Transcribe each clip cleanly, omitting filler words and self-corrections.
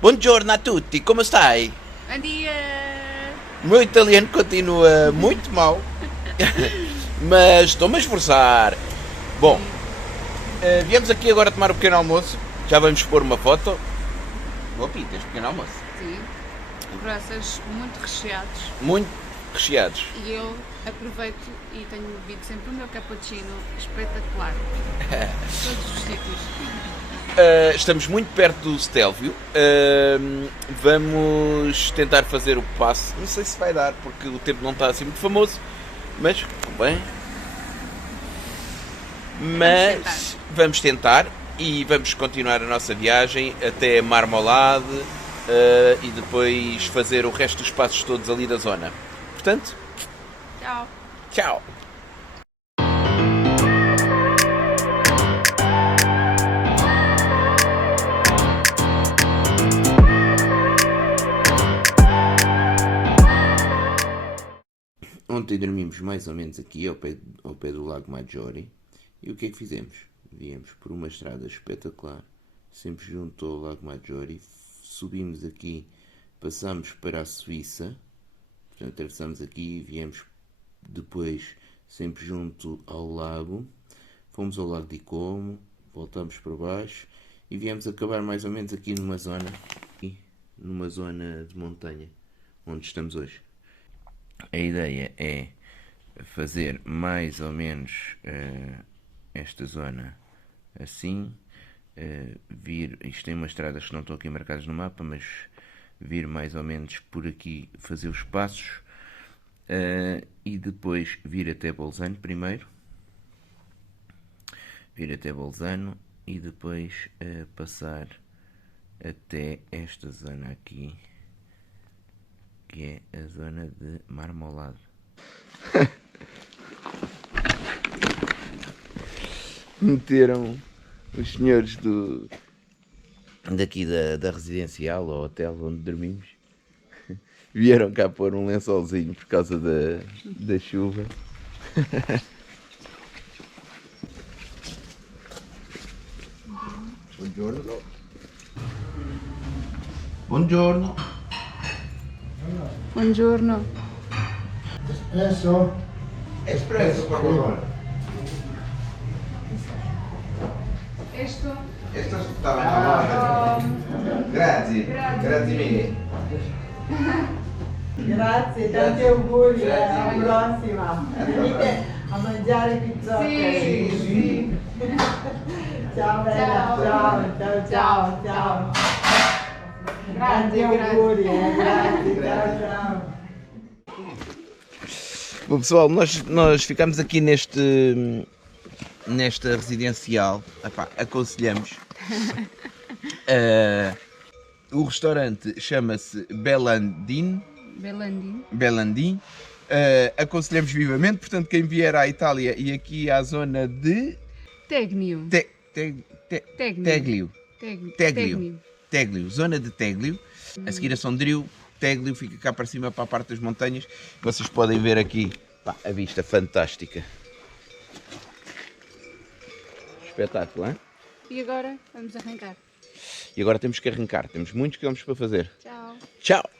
Buongiorno a tutti, come stai? Bom dia! O meu italiano continua muito mau, mas estou-me a esforçar. Bom, Sim, viemos aqui agora tomar o pequeno almoço. Já vamos pôr uma foto. Boa Pitas, pequeno almoço. sim. Brossas muito recheados Muito recheados. e eu aproveito e tenho bebido sempre o meu cappuccino espetacular. Todos os sítios. Estamos muito perto do Stelvio. Vamos tentar fazer o passo. Não sei se vai dar, porque o tempo não está assim muito famoso. Mas, bem. Mas vamos tentar e vamos continuar a nossa viagem até Marmolade e depois fazer o resto dos passos todos ali da zona. Portanto, Tchau! tchau! Ontem dormimos mais ou menos aqui ao pé do Lago Maggiore. E o que é que fizemos? Viemos por uma estrada espetacular, sempre junto ao Lago Maggiore. Subimos aqui, passamos para a Suíça. Portanto, atravessamos aqui e viemos depois sempre junto ao lago. Fomos ao Lago de Como, voltamos para baixo e viemos acabar mais ou menos aqui numa zona de montanha, onde estamos hoje. A ideia é fazer mais ou menos esta zona assim, vir, isto tem umas estradas que não estão aqui marcadas no mapa, mas vir mais ou menos por aqui, fazer os passos e depois vir até Bolzano primeiro, vir até Bolzano e depois passar até esta zona aqui, que é a zona de Marmolado. Meteram os senhores daqui da residencial ou hotel onde dormimos, vieram cá pôr um lençolzinho por causa da chuva. Buongiorno. Buongiorno. Buongiorno! Espresso? Espresso, por favor. Esto Esto stava a Grazie. Grazie mille. Grazie, tanti auguri, Grazie alla mille. prossima. Venite a mangiare pizzotte. Sì, sì. Ciao bella, ciao, ciao, ciao. Tanti auguri, grazie, ciao, ciao. Bom, pessoal, nós ficamos aqui nesta residencial. Epá, aconselhamos. O restaurante chama-se Belandin. Belandi. Aconselhamos vivamente. Portanto, quem vier à Itália e aqui à zona de Tegnio. Teglio. Tegnio. Teglio, zona de Teglio. A seguir a Sondrio, Teglio fica cá para cima, para a parte das montanhas. Vocês podem ver aqui, pá, a vista fantástica. Espetáculo, hein? E agora vamos arrancar. E agora temos que arrancar, temos muitos quilómetros para fazer. Tchau! Tchau!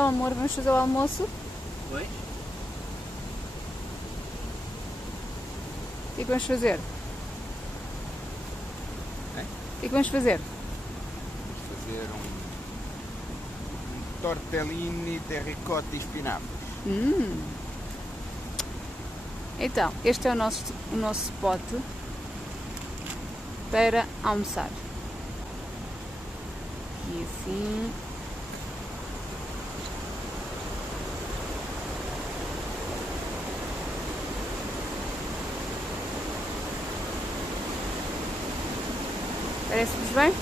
Então, amor, vamos fazer o almoço? Oi? O que é que vamos fazer? É? O que é que vamos fazer? Vamos fazer um tortellini de ricota e espinafres. Então, este é o nosso spot para almoçar. E assim. Parece-vos bem?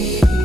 E